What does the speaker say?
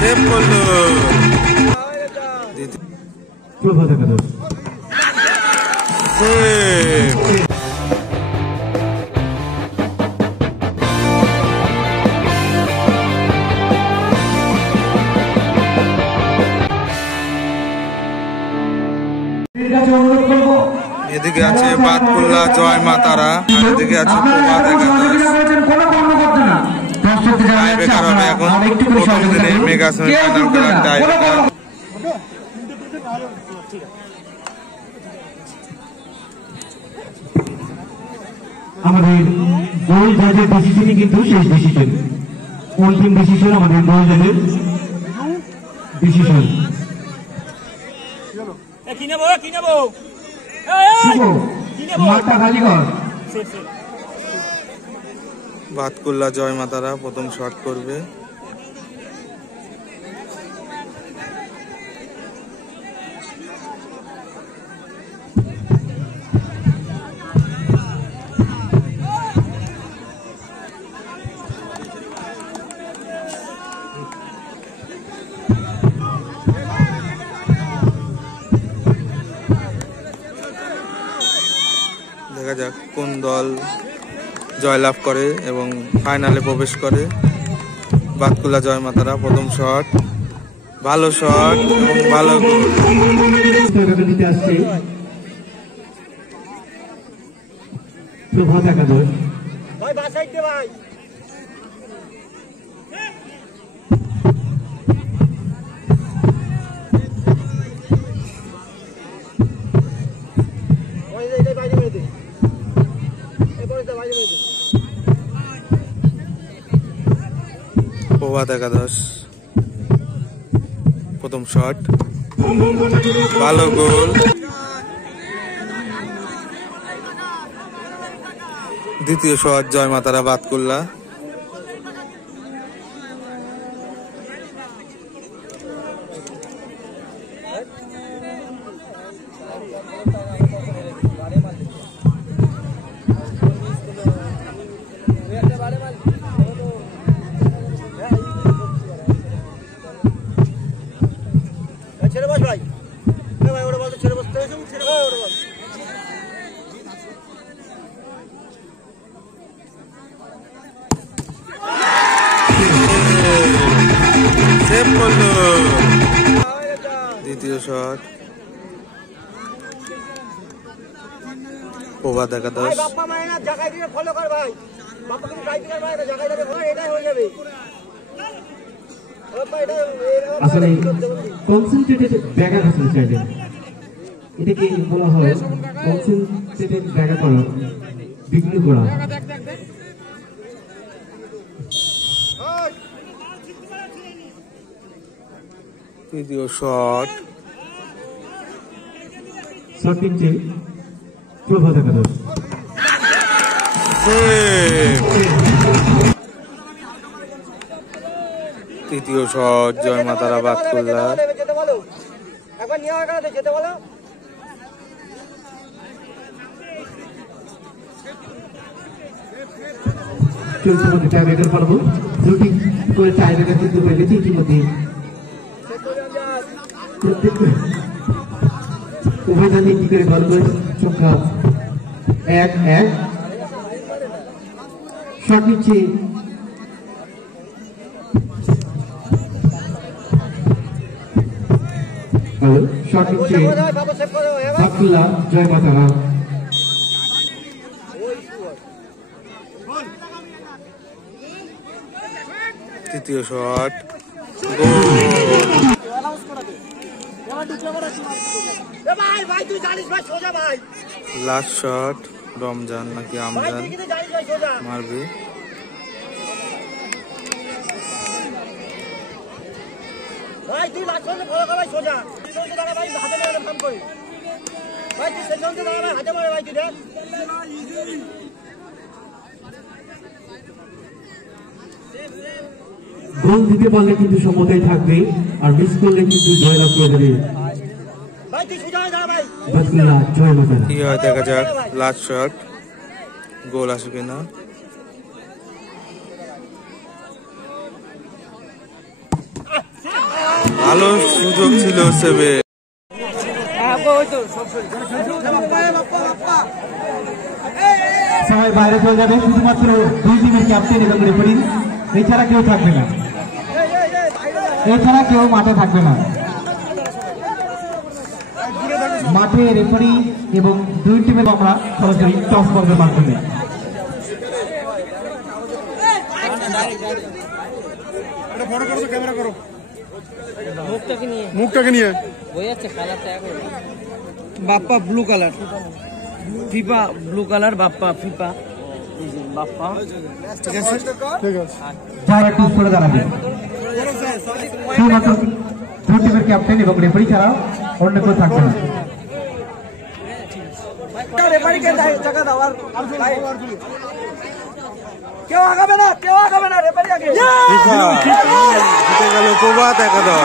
Save করলো। প্রভাত একাদশ save. এদিকে আছে বাতকুল্লা জয় মা তারা, আর এদিকে আছে প্রভাত একাদশ। টাইব্রেকার হবে এখন, প্রথম দিনের মেগা সেমিফাইনাল খেলার টাইব্রেকার। আমাদের গোল জাজের ডিসিশনই কিন্তু শেষ ডিসিশন, অন্তিম ডিসিশন আমাদের গোল জাজের ডিসিশন। বাতকুল্লা জয় মাতারা প্রথম শট করবে। দেখা যাক কোন দল জয়লাভ করে এবং ফাইনালে প্রবেশ করে। বাতকুল্লা জয় মাতারা প্রথম শট, ভালো শট এবং ভালো গোল। প্রভাত একাদশ প্রভাত একাদশ প্রথম শট, ভালো গোল। দ্বিতীয় শট জয় মাতারা বাতকুল্লা। সেভ করলো। দ্বিতীয় শট প্রভাত একাদশ। আসলে কনসেন্ট্রেটেড ব্যাঘাত আছে চাইলে, এটাকে বলা হয় কনসেন্ট্রেটেড ব্যাঘাত করা, বিঘ্ন করা। তৃতীয় শট শট নিচ্ছে প্রভাত একাদশ। তৃতীয় শট জয় মাতারা বাতকুল্লা। চলছে মধ্যে টাইব্রেকার পারবো, দুটি করে টাইব্রেকার কিন্তু হয়ে গেছে ইতিমধ্যে। উভয় দল একটি করে গল করে সংখ্যা 1-1। শট নিচ্ছে শট নিচ্ছে বাতকুল্লা জয় মাতারা। তৃতীয় শট লাস্ট শট রমজান নাকি আমজান মারবে। গোল দিতে পারলে কিন্তু সমতায় থাকবে, আর মিস করলে কিন্তু জয়লাভ করে দেবে বাতকুল্লা জয় মাতারা। কি হয় দেখা যাক, লাস্ট শট গোল আসে কিনা। ভালো সুযোগ ছিল সেবে। সবাই বাইরে চলে যাবে, শুধুমাত্র দুই টিমের ক্যাপ্টেন এবং রেফারি, এছাড়া কেউ থাকবে না, এছাড়া কেউ মাঠে থাকবে না। মাঠে রেফারি এবং দুই টিমের আমরা সরাসরি টস বলের মাধ্যমে। মুখটাকে নিয়ে Bappa blue colour, FIFA blue colour, Bappa FIFA, Bappa ঠিক আছে। যারা একটু সরে দাঁড়াবে, শুধুমাত্র দুই টিমের ক্যাপ্টেন এবং রেফারি ছাড়া অন্য কেউ থাকবে না। কেউ আগাবে না, কেউ আগাবে না, রেফারি আগে। জিতে গেল প্রভাত একাদশ।